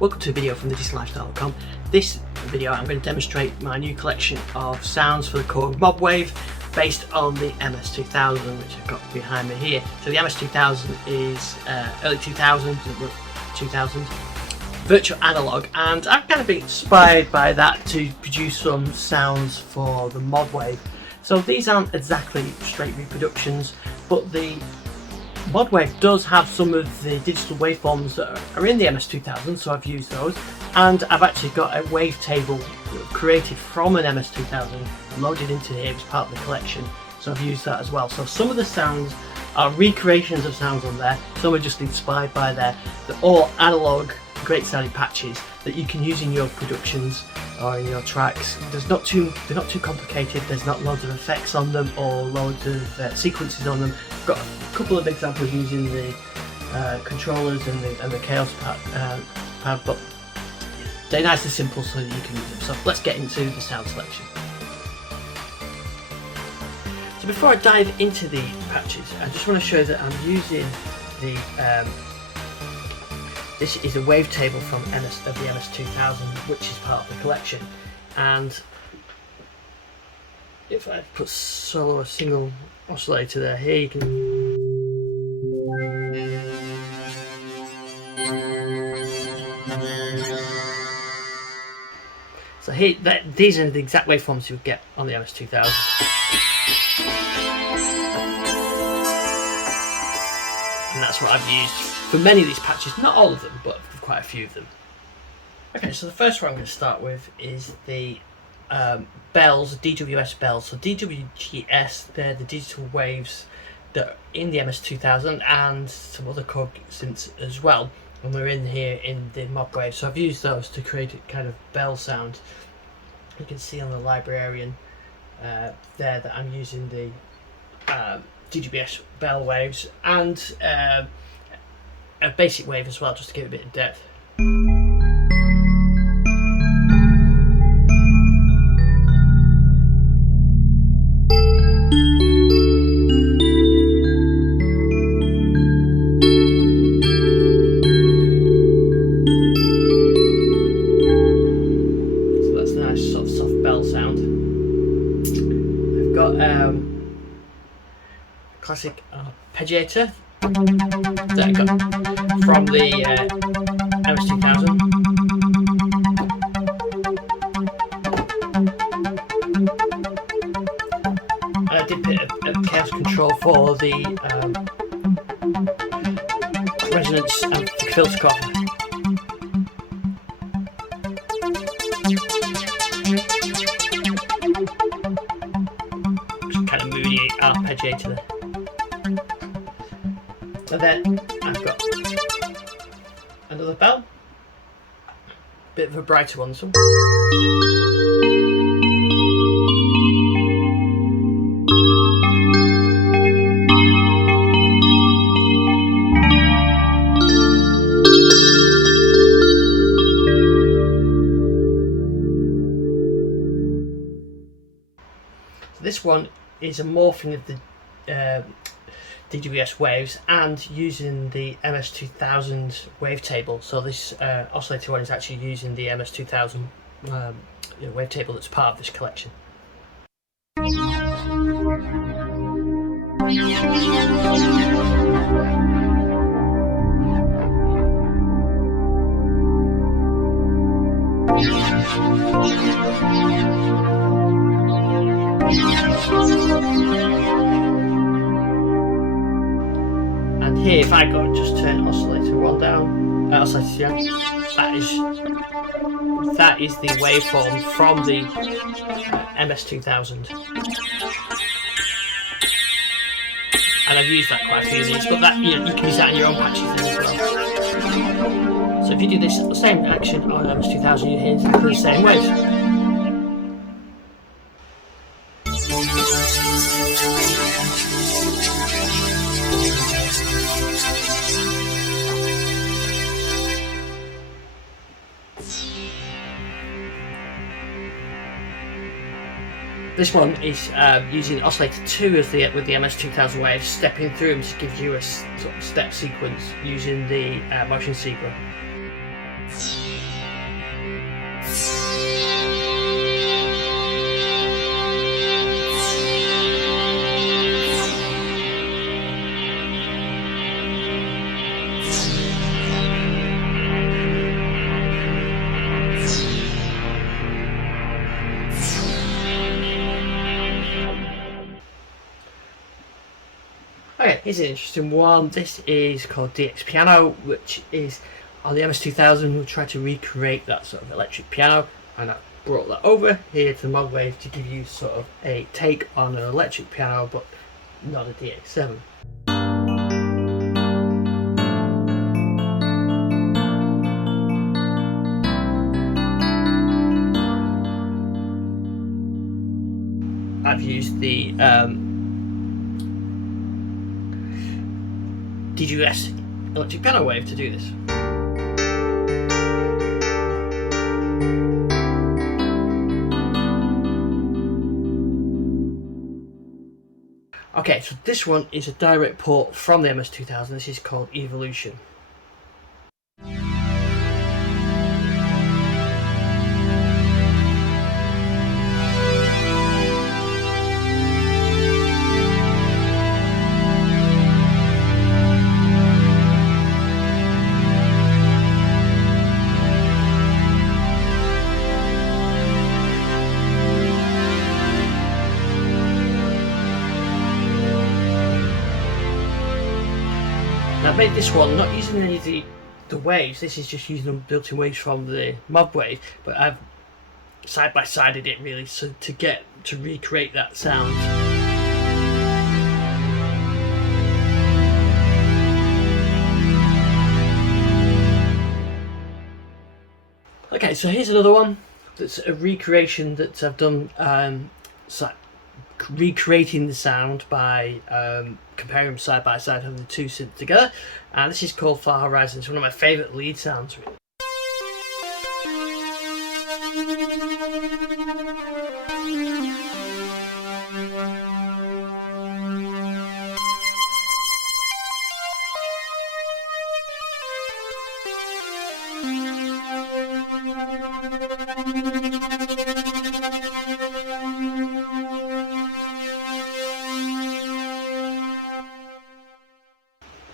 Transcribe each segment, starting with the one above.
Welcome to a video from thedigitalLifestyle.com. This video I'm going to demonstrate my new collection of sounds for the Korg Modwave based on the MS2000, which I've got behind me here. So the MS2000 is early 2000 virtual analog, and I've kind of been inspired by that to produce some sounds for the Modwave. So these aren't exactly straight reproductions, but the Modwave does have some of the digital waveforms that are in the MS2000, so I've used those, and I've actually got a wavetable created from an MS2000 loaded into here as part of the collection, so I've used that as well. So some of the sounds are recreations of sounds on there, some are just inspired by there. They're all analog, great sounding patches that you can use in your productions or in your tracks. They're not too complicated, there's not loads of effects on them or loads of sequences on them. I've got a couple of examples using the controllers and the KAOSS pad, but they're nice and simple so that you can use them. So let's get into the sound selection. So before I dive into the patches, I just want to show that I'm using the this is a wavetable from the MS2000, which is part of the collection. And if I put a single oscillator there, here you can. So here, these are the exact waveforms you would get on the MS2000. And that's what I've used for many of these patches, not all of them, but for quite a few of them. Okay, so the first one I'm going to start with is the bells, DWGS bells. So DWGS, they're the digital waves that are in the MS2000 and some other Korg synths as well, and they're in here in the Modwave. So I've used those to create a kind of bell sound. You can see on the librarian there that I'm using the DWGS bell waves and a basic wave as well, just to give it a bit of depth. So that's a nice sort of soft bell sound. I've got classic arpeggiator that I got from the MS2000. And I did put a KAOSS control for the resonance and filter cover. Just kind of moody arpeggiator there. And then I've got another bell, bit of a brighter one, this one. So this one is a morphing of the DWGS waves and using the MS2000 wavetable. So this oscillator one is actually using the MS2000 wavetable that's part of this collection. And here, if I go just turn oscillator 1 down, oscillator 2 down, that is the waveform from the MS2000. And I've used that quite a few of these, but that you can use that in your own patches as well. So if you do this same action on MS2000, you hear exactly the same waves. This one is using oscillator 2 with the MS2000 waves, stepping through them to give you a sort of step sequence using the motion sequence. Here's an interesting one. This is called DX Piano, which is on the MS2000. We'll try to recreate that sort of electric piano, and I brought that over here to the Modwave to give you sort of a take on an electric piano, but not a DX7. I've used the DWGS electric piano wave to do this. Okay, so this one is a direct port from the MS2000. This is called Evolution. I made this one not using any of the waves. This is just using the built-in waves from the Modwave, but I've side by sided it really, so to recreate that sound. Okay, so here's another one that's a recreation that I've done, recreating the sound by comparing them side by side, having the two synths together, and this is called Far Horizon. It's one of my favourite lead sounds really.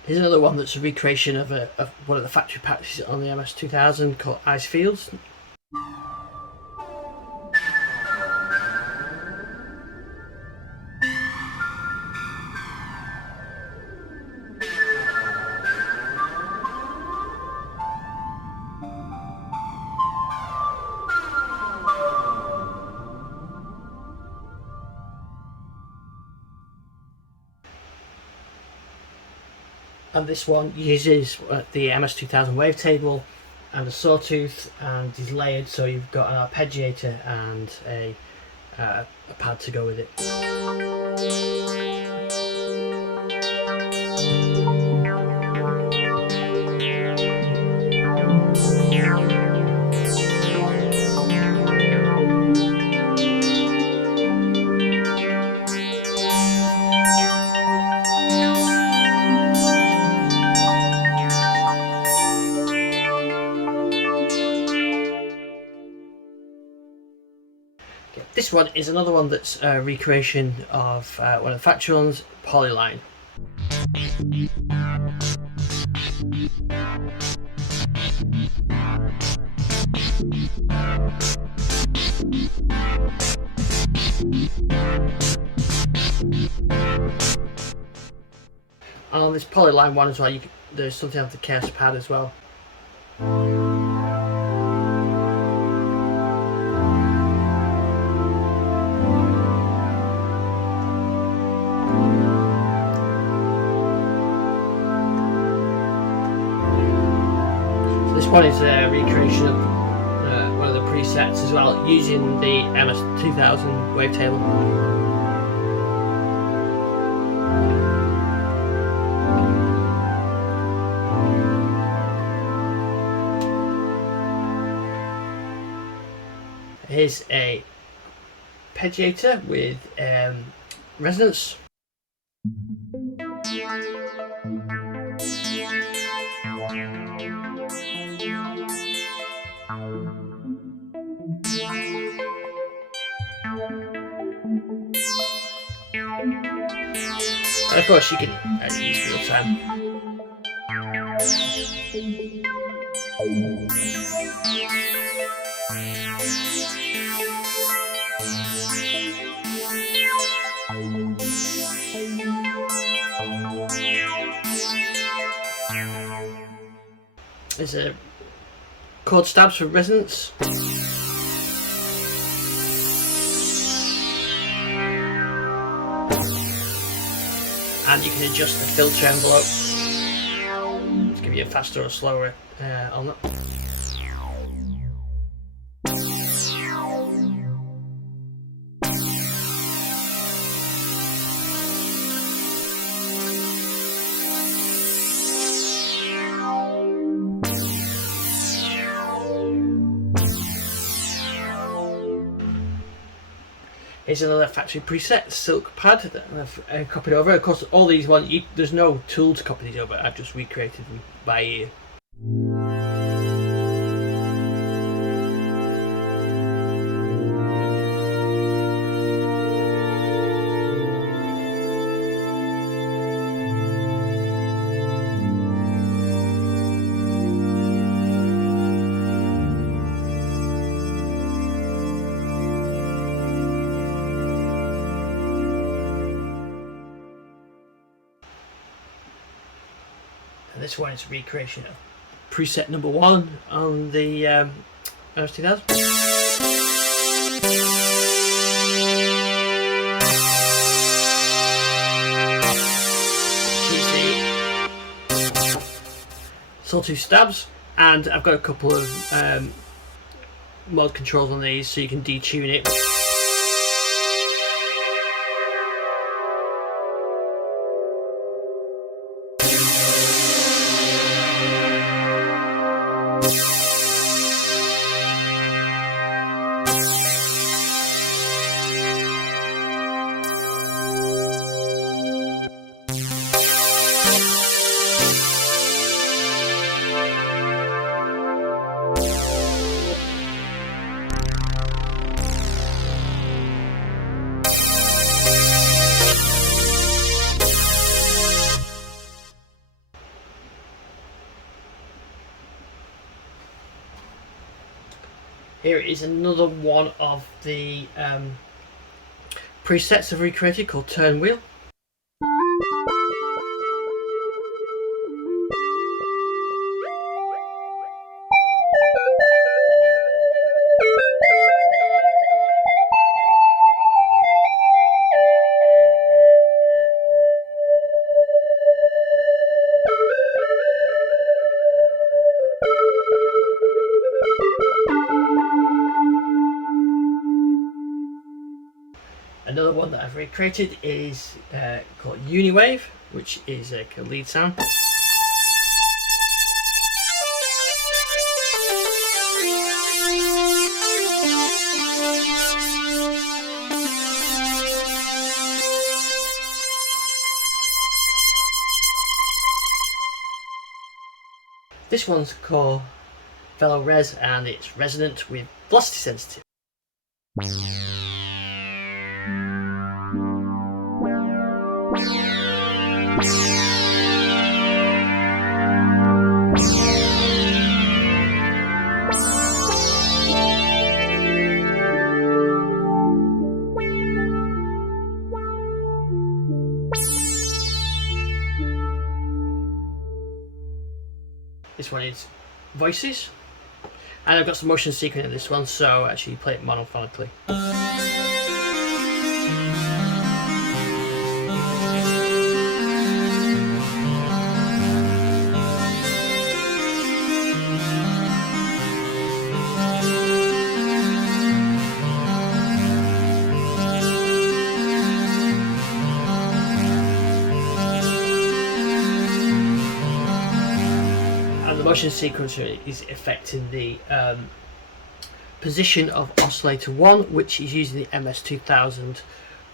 Here's another one that's a recreation of one of the factory packs on the MS2000 called Ice Fields. And this one uses the MS2000 wavetable and a sawtooth, and is layered, so you've got an arpeggiator and a pad to go with it. This one is another one that's a recreation of one of the factory ones, Polyline. And on this Polyline one as well, there's something of the KAOSS pad as well. This one is a recreation of one of the presets as well, using the MS2000 wavetable. Here's a arpeggiator with resonance. And of course you can use real time. There's a chord stabs for resonance. And you can adjust the filter envelope to give you a faster or slower on that. Here's another factory preset, Silk Pad, that I've copied over. Of course, all these ones, there's no tool to copy these over. I've just recreated them by ear. And this one is a recreation of preset number 1 on the MS2000. Sawtooth stabs, and I've got a couple of mod controls on these so you can detune it. Here is another one of the presets I've recreated called Turn Wheel. Another one that I've recreated is called Uniwave, which is a lead sound. This one's called Velo Res, and it's resonant with velocity sensitive. This one is voices, and I've got some motion sequence in this one, so I actually play it monophonically. The motion sequencer is affecting the position of oscillator 1, which is using the MS2000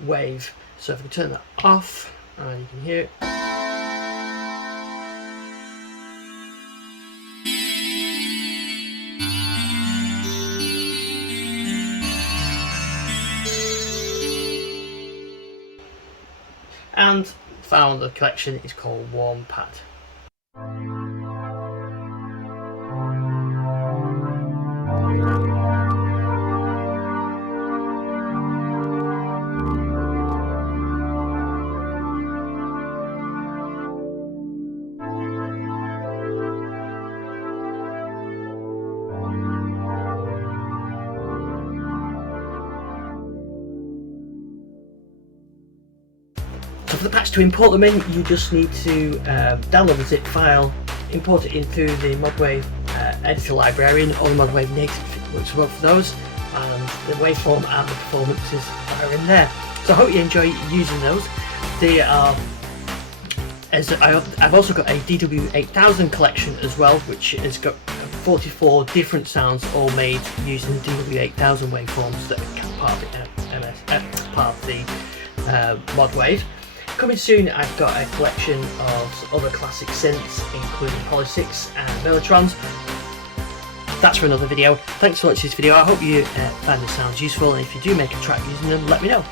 wave. So if we turn that off, and you can hear it. And found the collection is called Warm Pad. So for the patch to import them in, you just need to download the zip file, import it in through the Modwave editor librarian, or the Modwave native works well for those, and the waveform and the performances are in there. So I hope you enjoy using those. They are, I've also got a DWG collection as well, which has got 44 different sounds all made using DWG waveforms that are part of the Modwave. Coming soon, I've got a collection of other classic synths, including Poly6 and Mellotrons. That's for another video. Thanks for watching this video. I hope you find the sounds useful, and if you do make a track using them, let me know.